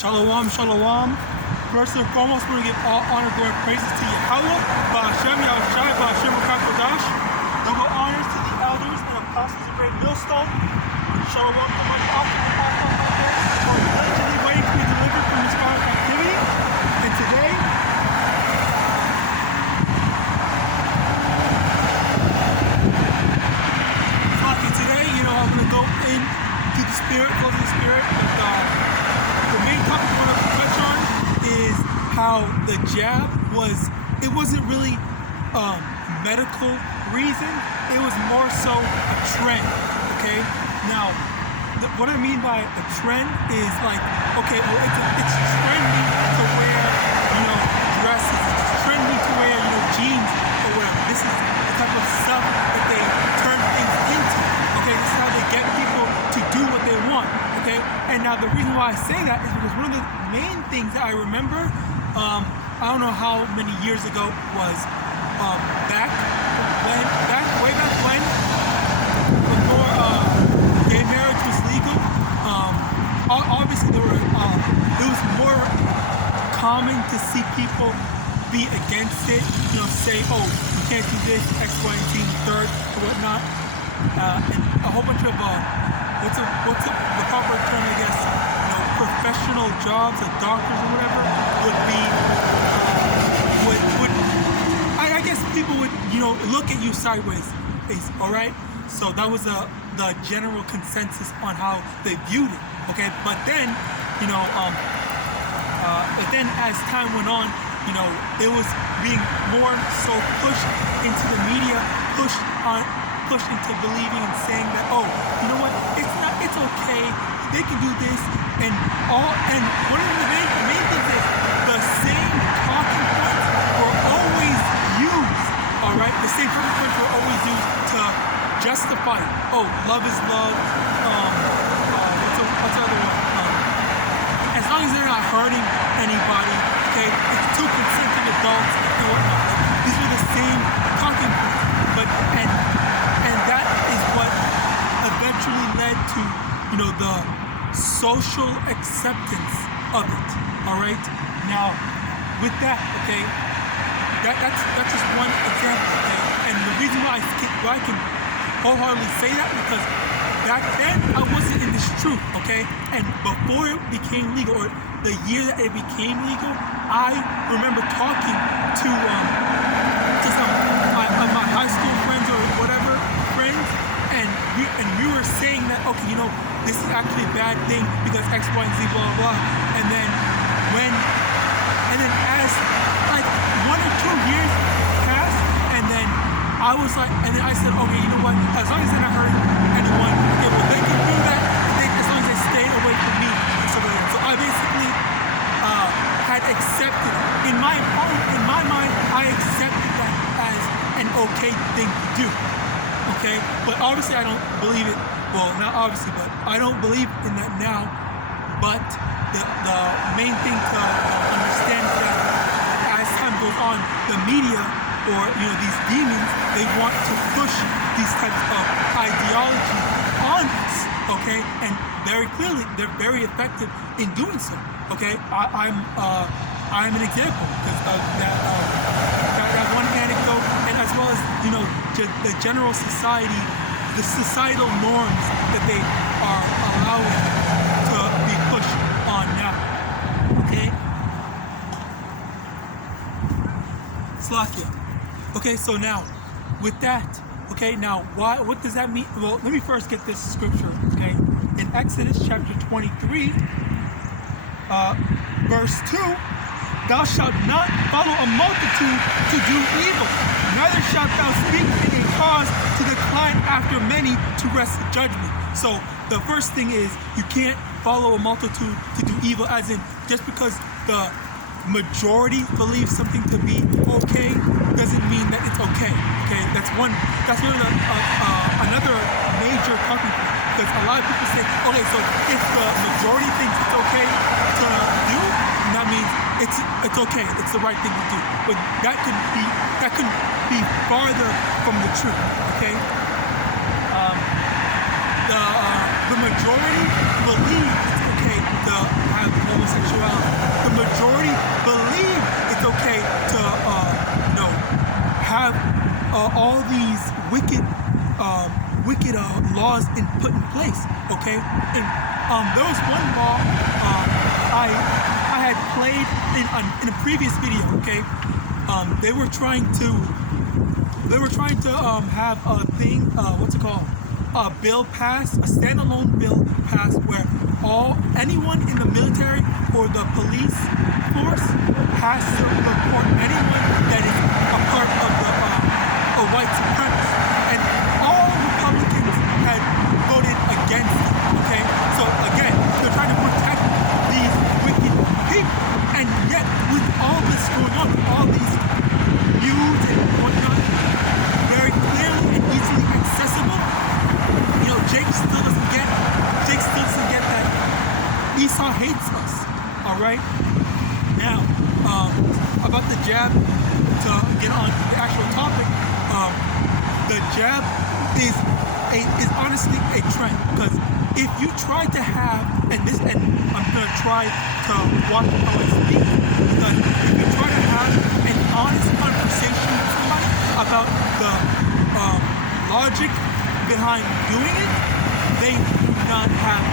Shalom, shalom. First and foremost, we're going to give all honor, glory, and praises to YAHAWAH, BAHASHEM, YAHAWASHI, BAHASHEM, Rakakadash. Double honors to the elders and apostles of Great Millstone. Shalom to my prophet, who are diligently waiting to be delivered from this foreign captivity. And today, I'm going to go into the spirit, go to the spirit. The main topic I want to touch on is how the jab wasn't really medical reason. It was more so a trend, okay? Now, what I mean by a trend is like, okay, well, it's trendy to wear, dresses. It's trendy to wear, jeans or whatever. This is the type of stuff that they turn things into. Okay, this is how they get people to do what they want. Okay, and now the reason why I say that is because one of the main things that I remember, I don't know how many years ago was, way back when, before gay marriage was legal. Obviously it was more common to see people be against it. Say, oh, you can't do this, X, Y, and Z, third, or whatnot. And a whole bunch of what's the proper term, I guess, professional jobs, like doctors or whatever, would be I guess people would look at you sideways, all right. So that was the general consensus on how they viewed it. Okay, but then as time went on, it was being more so pushed into the media, pushed into believing and saying that, oh, you know what, it's okay, they can do this, and one of the main things is the same talking points were always used, all right? The same talking points were always used to justify, oh, love is love, what's the other one? As long as they're not hurting anybody, okay, it's two consenting adults and whatnot. These were the same talking points, and that is what eventually led to, the social acceptance of it. All right. Now, with that, okay, that's just one example. Okay, and the reason why I can wholeheartedly say that because back then I wasn't in this truth. Okay, and before it became legal, or the year that it became legal, I remember talking to some of my high school friends or whatever friends, and we were saying that, okay, this is actually a bad thing because X, Y, and Z, blah, blah, blah. And then as like 1 or 2 years passed, and then I was like, and then I said, okay, you know what? As long as they're not hurting anyone, yeah, well, they can do that. As long as they stay away from me and stuff like that. So I basically had accepted it. In my mind, I accepted that as an okay thing to do. Okay, but obviously I don't believe it. Well, not obviously, but I don't believe in that now. But the main thing to understand is that as time goes on, the media or these demons, they want to push these types of ideology on us. Okay, and very clearly they're very effective in doing so. Okay, I'm an example because of that one anecdote, and as well as the general society, the societal norms that they are allowing to be pushed on now. Okay, Slakia. Okay, so now with that, okay, now what does that mean? Well, let me first get this scripture. Okay, in Exodus chapter 23. Verse 2, thou shalt not follow a multitude to do evil, neither shalt thou speak in a cause to decline after many to wrest judgment. So the first thing is you can't follow a multitude to do evil, as in just because the majority believes something to be okay doesn't mean that it's okay. Okay, that's really another major talking point. Because a lot of people say, okay, so if the majority thinks it's okay to do, that means it's okay, it's the right thing to do. But that could be farther from the truth. Okay, the majority believe it's okay to have homosexual wicked laws put in place. Okay, and there was one law I had played in a previous video. Okay, they were trying to have a thing. What's it called? A bill passed, a standalone bill passed, where anyone in the military or the police force has to report anyone that is a part of a white supremacist. And all Republicans had voted against it. Okay, so again, they're trying to protect these wicked people, and yet with all this going on, all these views and whatnot, very clearly and easily accessible. Jake still doesn't get that Esau hates us. All right. Now, about the jab, to get on the actual topic, the jab is honestly a trend, because if you try to have, and I'm gonna try to watch how I speak, because if you try to have an honest conversation with somebody about the logic behind doing it, they do not have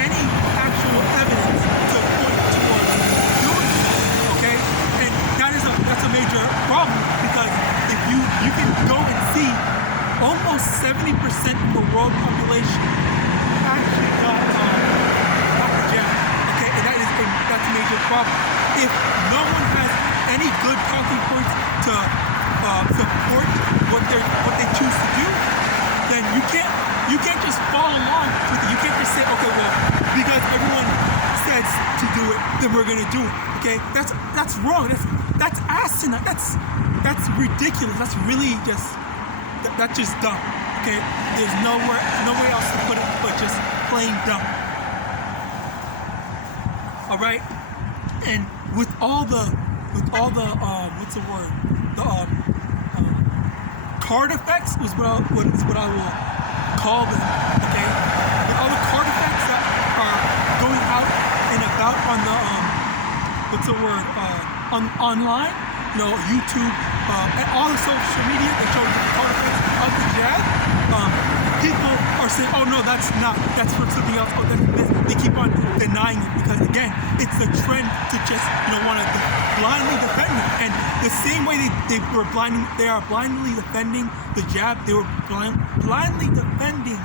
any actual evidence to point towards doing it. Okay, and that's a major problem, because if you can go and see almost 70% of the world population actually got the jab. Okay, and that's a major problem. If no one has any good talking points to support what they choose to do, then you can't just follow along with it. You can't just say, okay, well, because everyone says to do it, then we're gonna do it. Okay, that's wrong. That's asinine. That's ridiculous. That's really that's just dumb. Okay, there's no way else to put it but just plain dumb. All right, and with all the what's the word? The card effects was what I will call them. Okay, with all the card effects that are going out and about on the what's the word? Online, YouTube, and all the social media that show the card effects of the jab. People are saying, oh no, that's for something else. Oh, that's this. They keep on denying it, because again, it's a trend to just want to blindly defend it. And the same way they are blindly defending the jab, they were blindly defending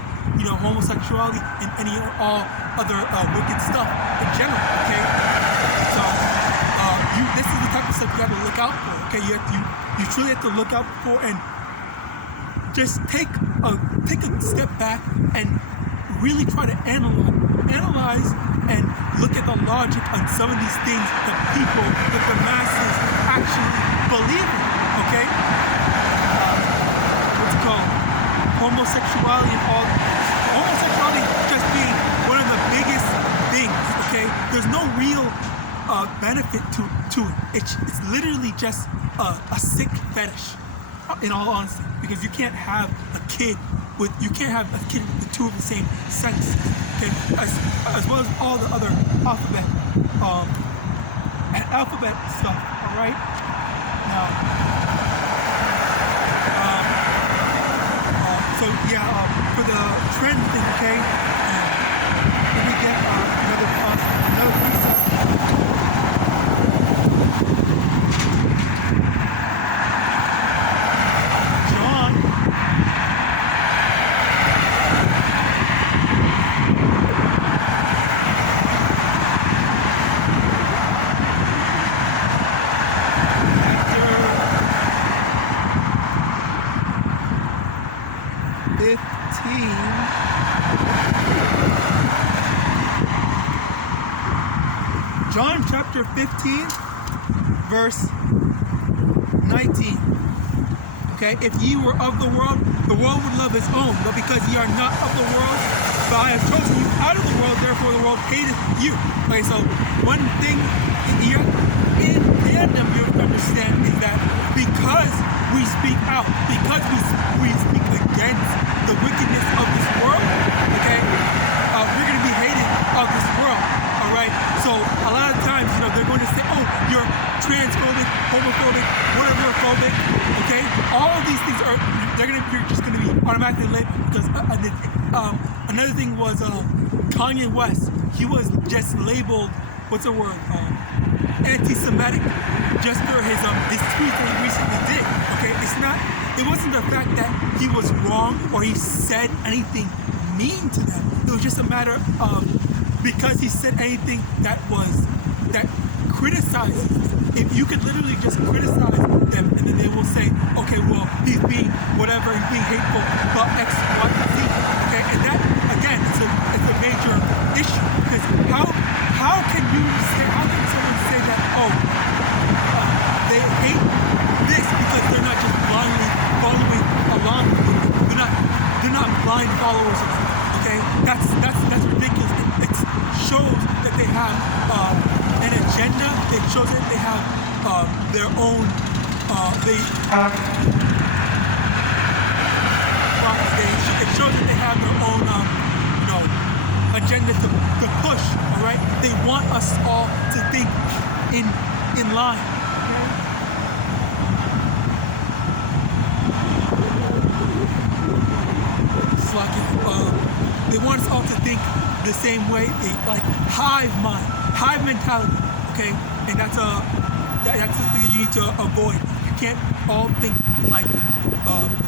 homosexuality and any or all other wicked stuff in general. Okay, so this is the type of stuff you have to look out for. Okay, you truly have to look out for, and just take a step back and really try to analyze and look at the logic on some of these things that the masses actually believe in. Okay, what's it called? Homosexuality just being one of the biggest things. Okay, there's no real benefit to it. It's literally just a sick fetish, in all honesty, because you can't have a kid with the two of the same sex. Okay, as well as all the other alphabet stuff. All right. Now, so yeah, for the trend thing, okay. Let me get another piece. John chapter 15, verse 19. Okay, if ye were of the world would love his own, but because ye are not of the world, but I have chosen you out of the world, therefore the world hateth you. Okay, so one thing here in tandem you have to understand is that because we speak out, because we speak against the wickedness of this world, okay, we're going to be hated of this world. All right, so a lot of times, they're going to say, oh, you're transphobic, homophobic, whatever-phobic, okay? All of these things you're just gonna be automatically labeled because another thing was Kanye West. He was just labeled, what's the word? Anti-Semitic just for his tweet that he recently did. Okay, it wasn't the fact that he was wrong or he said anything mean to them. It was just a matter of because he said anything that criticizes them. If you could literally just criticize them and then they will say, okay, well, he's being whatever, he's being hateful about X, Y, and Z. Okay, and that again it's a major issue because how can someone say that they hate this because they're not just blindly following along with it. They're not blind followers of it. Okay, that's ridiculous. It shows that they have an agenda. It shows that they have their own. It shows that they have their own agenda to push. All right, they want us all to think in line. It's like they want us all to think the same way, like hive mind, hive mentality. Okay, and that's the thing you need to avoid. You can't all think like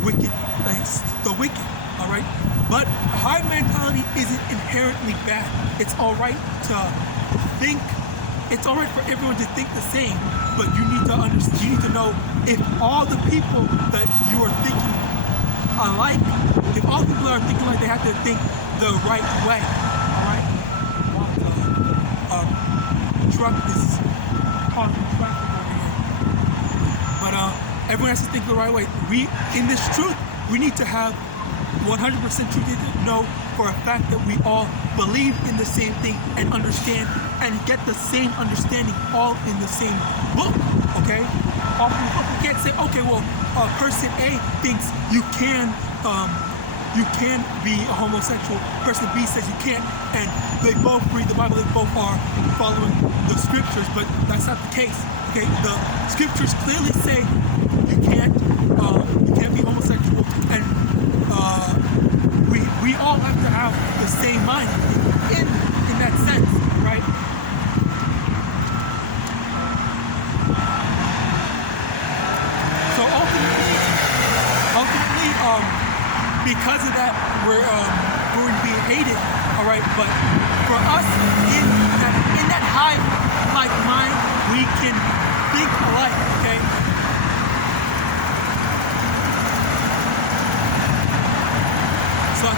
wicked, like the wicked. All right, but hive mentality isn't inherently bad. It's all right to think. It's all right for everyone to think the same, but you need to understand. You need to know if all the people that you are thinking alike, if all people are thinking like, they have to think the right way. All right. Truck is causing traffic over here, but everyone has to think the right way. In this truth, we need to have 100% truth. We need to know for a fact that we all believe in the same thing and understand and get the same understanding all in the same book. Okay. You can't say, okay, well, person A thinks you can be a homosexual. Person B says you can't, and they both read the Bible. They both are following the scriptures, but that's not the case. Okay, the scriptures clearly say you can't be homosexual, and we all have to have the same mind in that sense, right? So ultimately, because of that, we're being hated. All right, but for us in that high like mind, we can think alike. Okay. So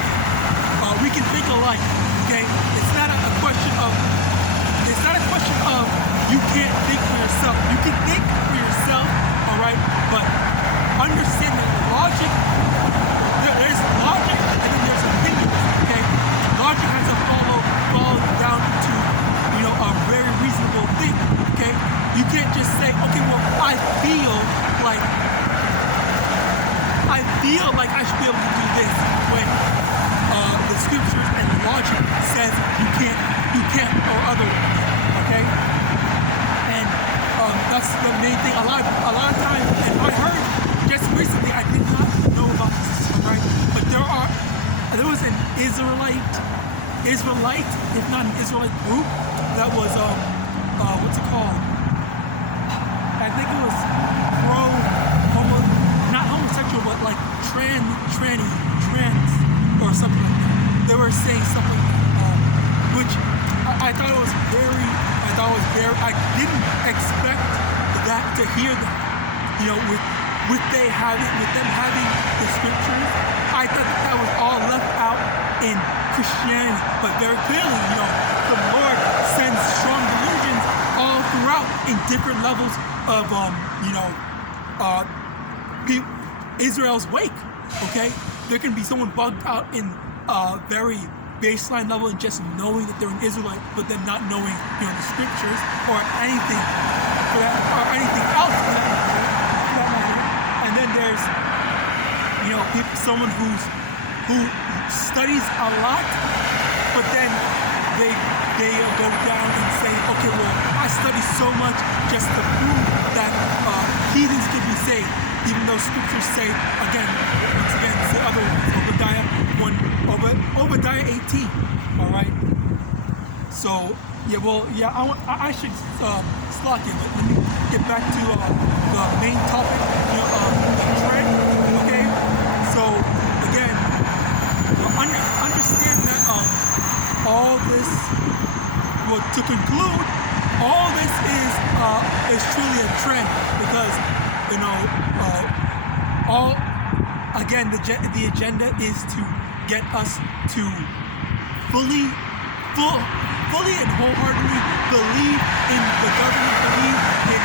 we can think alike. Okay. It's not a question of you can't think for yourself. You can think for yourself. All right, but understand that logic. There's logic and then there's opinions. Okay, logic has to fall down to a very reasonable thing. Okay, you can't just say, okay, well, I feel like I should be able to do this when the scriptures and the logic says you can't or otherwise. Okay, and that's the main thing. A lot of times, and I heard just recently, I did not know about this. Right, but there was an Israelite, if not an Israelite group that was what's it called? I think it was not homosexual, but like trans or something like that. They were saying something which I thought it was very. I didn't expect that to hear that. With them having the scriptures, I thought that was all left out in Christianity, but very clearly, the Lord sends strong delusions all throughout in different levels of, Israel's wake. Okay, there can be someone bugged out in very baseline level and just knowing that they're an Israelite, but then not knowing, the scriptures or anything else for that matter. And then there's, someone who studies a lot, but then they go down and say, okay, well, I study so much just to prove heathens can be saved, even though scriptures say, once again, the other ones, Obadiah 18, all right? So, I should slack it, but let me get back to the main topic, the trend, okay? So, again, understand that all this, to conclude, all this is truly a trend, because the agenda is to get us to fully and wholeheartedly believe in the government, believe in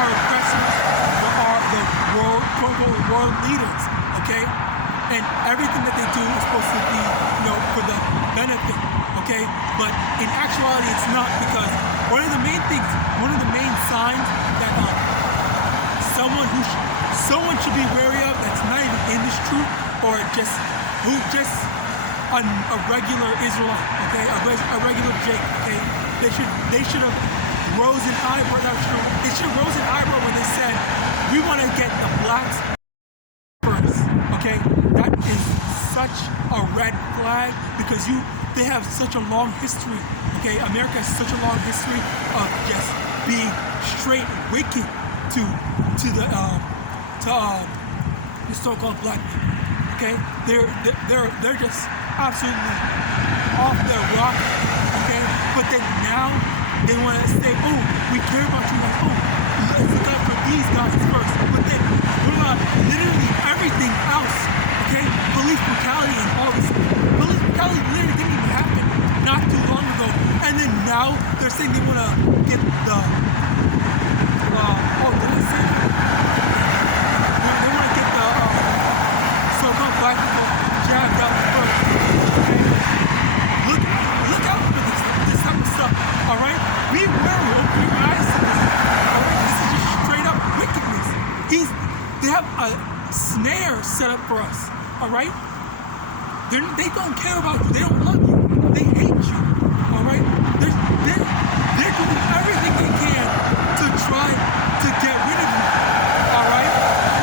our oppressors, the world leaders, okay? And everything that they do is supposed to be, for the benefit, okay? But in actuality, it's not, because one of the main signs that someone should be wary of, that's not even in this truth, or just a regular Israelite, okay, a regular Jake, okay. They should have rose an eyebrow. They should have rose an eyebrow when they said, "We want to get the blacks first," okay. That is such a red flag, because they have such a long history, okay. America has such a long history of just being straight wicked to the so-called black people, okay. They're just absolutely off their rock, okay. But then now they want to say, "Oh, we care about you guys. Oh, let's look out for these guys first." But then what about literally everything else, okay? Police brutality and all this. Police brutality literally didn't even happen not too long ago, and then now they're saying they want to get the they want to get the so-called black people jabbed up first. Okay? Look out for this type of stuff. All right, be wary. Open your eyes to this. All right, this is just straight up wickedness. They have a snare set up for us. All right, they don't care about you. They don't love you. They hate you. All right, they're doing everything they can to try to get rid of you. All right,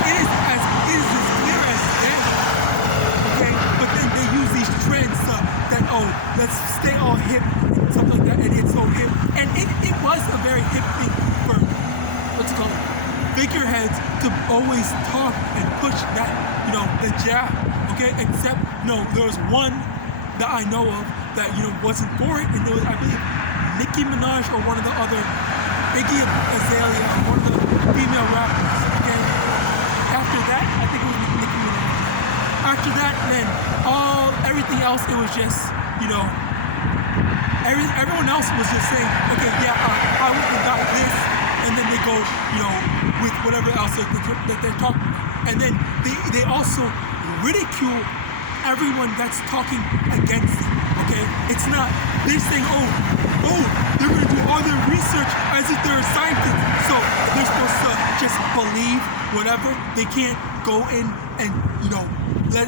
it is as clear as day. Okay, but then they use these trends that let's stay all hip and stuff like that, and it's so hip, and it was a very hip thing for figureheads to always talk and push that, the jab. Okay, except there was one that I know of that wasn't for it, and it was, I believe, Nicki Minaj or one of the other Iggy Azalea, or one of the female rappers. Okay, after that, I think it was Nicki Minaj. After that, then everything else, it was just everyone else was just saying, okay, yeah, I went and got this, and then they go, with whatever else that they're talking about, and then they also ridicule everyone that's talking against it. Okay, it's not, they're saying, oh, they're going to do all their research as if they're a scientist, so they're supposed to just believe whatever. They can't go in and let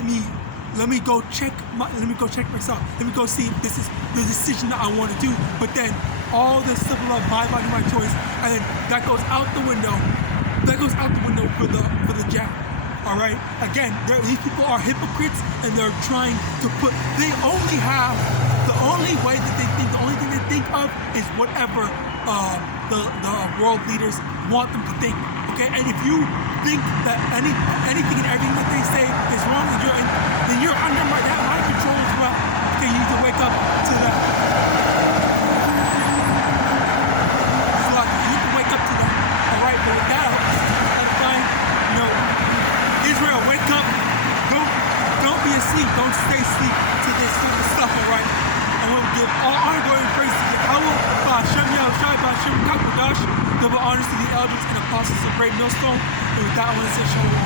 me go check myself. Let me go see if this is the decision that I want to do. But then all this stuff about my body, my choice, and then that goes out the window. That goes out the window for the jab. All right. Again, these people are hypocrites, and they're trying to put. They only have the only way that they think. The only thing they think of is whatever the world leaders want them to think. Okay. And if you think that anything and everything that they say is wrong, then you're under my control as well. Okay. You need to wake up to that. So you need to wake up to that. All right. But with that, that's fine. Israel, wake up. Don't be asleep. Don't stay asleep to this type of stuff, all right? I want to give all honor, glory, and praise to YAHAWAH, Hashem, Yahushai, Hashem, Kakadash, double honors to the elders and apostles of Great Millstone. And with that, I want to say shalom.